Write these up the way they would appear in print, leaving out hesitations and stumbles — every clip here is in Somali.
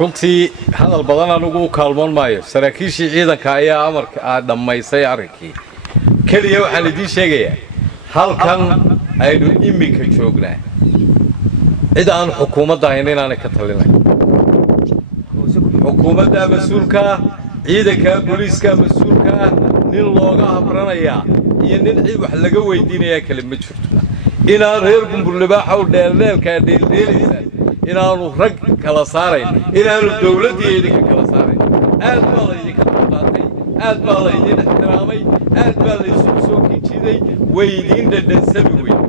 runtii hadal badan anigu u kaalmoon maayo saraakiishii ciidanka ayaa amarka dhammaysay arrinkii kaliya waxaan idin sheegayaa halkan aynu imika joognaa cid aan xukuumadda ahayn inaanay ka talinayn xukuumadda mas'uulka ciidanka booliiska mas'uulka nin looga habranayaa iyo nin cid wax laga weydiinayaa kale ma jirto inaan reer Gumburlibaax oo dheelleelka dheelleelaysa inaanu rag kala saarayn inaanu dawladdeedii kala saarayn aad baa la idinka qaatay aad baa la idin ixtiraamay aad baa la isugu soo kijiday way idin dhadhansabi weyn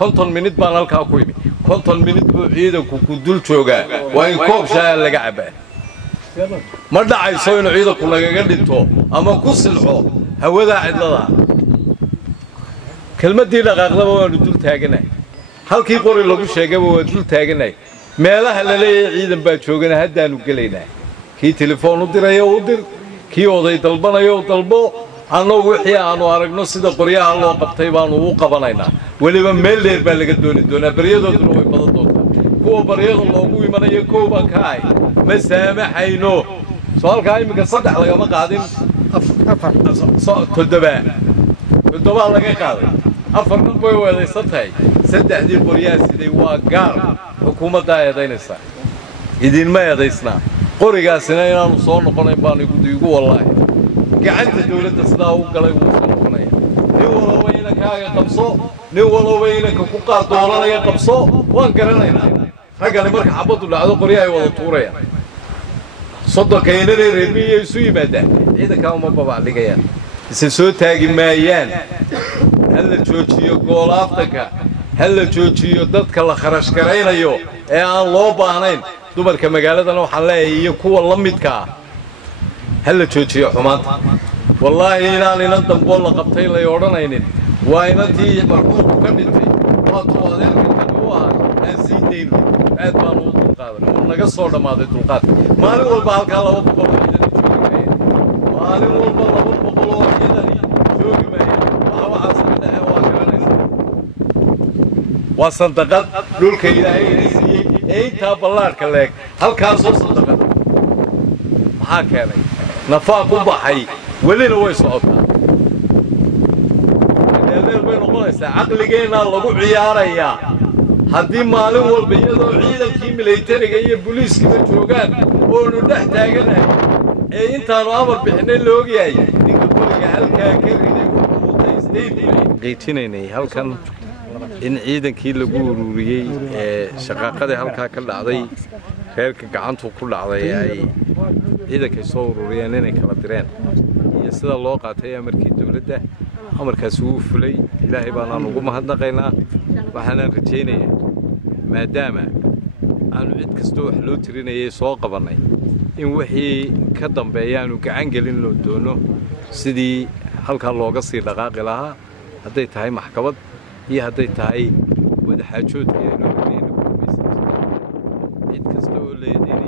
50 minute baan halkaa ku imi 50 minute buu ciidanku ku dul joogaa waa in koob shaah laga cabaa ma dhacayso inuu ciidanku lagaga dhinto ama ku silxo hawada cidlada kelmadii dhaqaaqdaba waanu dul taaganay halkii qori lagu sheegay waa dul taaganay meelaha la leeyahay ciidan baa joogana haddaanu galeynaa kii telefoon u diray oo u dir kii oday dalbanayo dalbo annagu wixii aanu aragno sida qoryaha loo qabtay baanu u qabanaynaa waliba meel dheer baa laga doonaa baryadooduna way badan doontaa kuwa baryada loogu imanayo kooban ka ay ma saamaxayno su'aalka imika saddex lagama qaadin toddoba laga qaaday afar nin way weedaysatay saddexdii qoryaha siday waa gaar xukuumadda eedaynaysa idinma eedaysna qorigaasina inaanu soo noqonayn baan igu wallaahi gacanta dawladda sidaa u galay wuu soo noqonaya nin walba inankaaga qabso nin walba inanka ku qaad doolanaya qabso waan garanaynaa raggani marka xabaddu dhacdo qoryaha ay wada tuurayaan soddonka inanay reebiya isu yimaadaan ciidankaa uma babacdhigayaan isa soo taagi maayaan hal la joojiyo goolaaftanka hal la joojiyo dadka la kharash garaynayo ee aan loo baahnayn dumarka magaaladana waxaan leeyahay iyo kuwa la midka ah hal la joojiyo xumaanta wallaahi inaan inan dambo la qabtay la odhanaynin waa inantii marxuumku ka dhintay waa tuu adeerkan u ahaa aan sii dayno aad baan u dulqaadanay oo naga soo dhammaaday dulqaadka maalin walba halkaa 200 ciidan joogi maalin walba 200 oo ciidan joogi وصندقات دولك إلهي نسيه إنتا بلارك لك هل كان صور صندقات هكذا نفاق بحي ولين هو يصعدنا الليل بين قلنا عقل جينا الله عياريا هدي مالين والبيض عيدا كي مليتري جاي بوليس كذا شوقان ونروح تاجنا إنت رامر بحنين لوجياي نقول لك هل كان كريني ومتيستين قيتيني هل كان in ciidankii lagu ururiyay shaqaqada halka ka dhacday reerka gacantu ku dhacday ay ciidankay soo ururiyeen inay kala direen iyo sida loo qaatay amarkii dawladda amarkaas uu fulay ilaahay baan ugu mahadnaqaynaa waxaan rajaynayaa maadaama aanu cid kasta wax loo tirinayay soo qabanay in wixii ka dambeeyaanu gacan gelin loo doono sidii halka looga sii dhaqaaqi lahaa haday tahay maxkamad iyo haday tahay wada xaajood iyo inuu cid kasta oo leeyahay